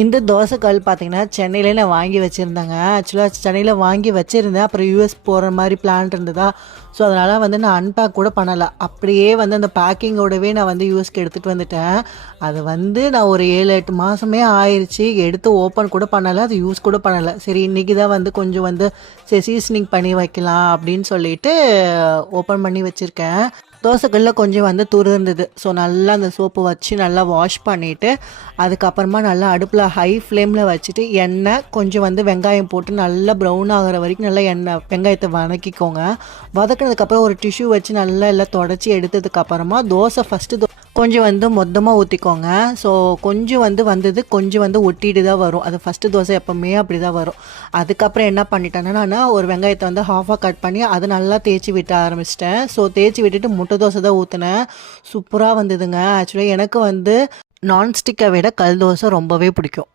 இந்த தோசை கல் பார்த்தீங்கன்னா சென்னையிலே நான் வாங்கி வச்சுருந்தேங்க. ஆக்சுவலாக சென்னையில் வாங்கி வச்சுருந்தேன். அப்புறம் யூஎஸ் போகிற மாதிரி பிளான் இருந்ததா, ஸோ அதனால் வந்து நான் அன்பேக் கூட பண்ணலை. அப்படியே வந்து அந்த பேக்கிங்கோடவே நான் வந்து யூஎஸ்க்கு எடுத்துகிட்டு வந்துட்டேன். அது வந்து நான் ஒரு 7-8 மாதமே ஆயிடுச்சு. எடுத்து ஓப்பன் கூட பண்ணலை, அது யூஸ் கூட பண்ணலை. சரி இன்றைக்கி தான் வந்து கொஞ்சம் வந்து சீசனிங் பண்ணி வைக்கலாம் அப்படின்னு சொல்லிட்டு ஓப்பன் பண்ணி வச்சுருக்கேன். தோசைக்கல்லில் கொஞ்சம் வந்து துரு இருந்தது. ஸோ நல்லா அந்த சோப்பு வச்சு நல்லா வாஷ் பண்ணிவிட்டு அதுக்கப்புறமா நல்லா அடுப்பில் ஹை ஃப்ளேமில் வச்சுட்டு எண்ணெய் கொஞ்சம் வந்து வெங்காயம் போட்டு நல்லா ப்ரௌன் ஆகிற வரைக்கும் நல்லா வெங்காயத்தை வதக்கிக்கோங்க. வதக்கினதுக்கப்புறம் ஒரு டிஷ்யூ வச்சு நல்லா எல்லாம் தொடச்சி எடுத்ததுக்கப்புறமா தோசை ஃபஸ்ட்டு கொஞ்சம் வந்து மொத்தமாக ஊற்றிக்கோங்க. ஸோ கொஞ்சம் வந்து வந்தது கொஞ்சம் வந்து ஒட்டிட்டு தான் வரும். அது ஃபஸ்ட்டு தோசை எப்போவுமே அப்படி தான் வரும். அதுக்கப்புறம் என்ன பண்ணிட்டேன்னா, நான் ஒரு வெங்காயத்தை வந்து ஹாஃபாக கட் பண்ணி அதை நல்லா தேய்ச்சி விட்ட ஆரம்பிச்சிட்டேன். ஸோ தேய்ச்சி விட்டுட்டு முட்டை தோசை தான் ஊற்றினேன். சூப்பராக வந்ததுங்க. ஆக்சுவலி எனக்கு வந்து நான்ஸ்டிக்கை விட கல் தோசை ரொம்பவே பிடிக்கும்.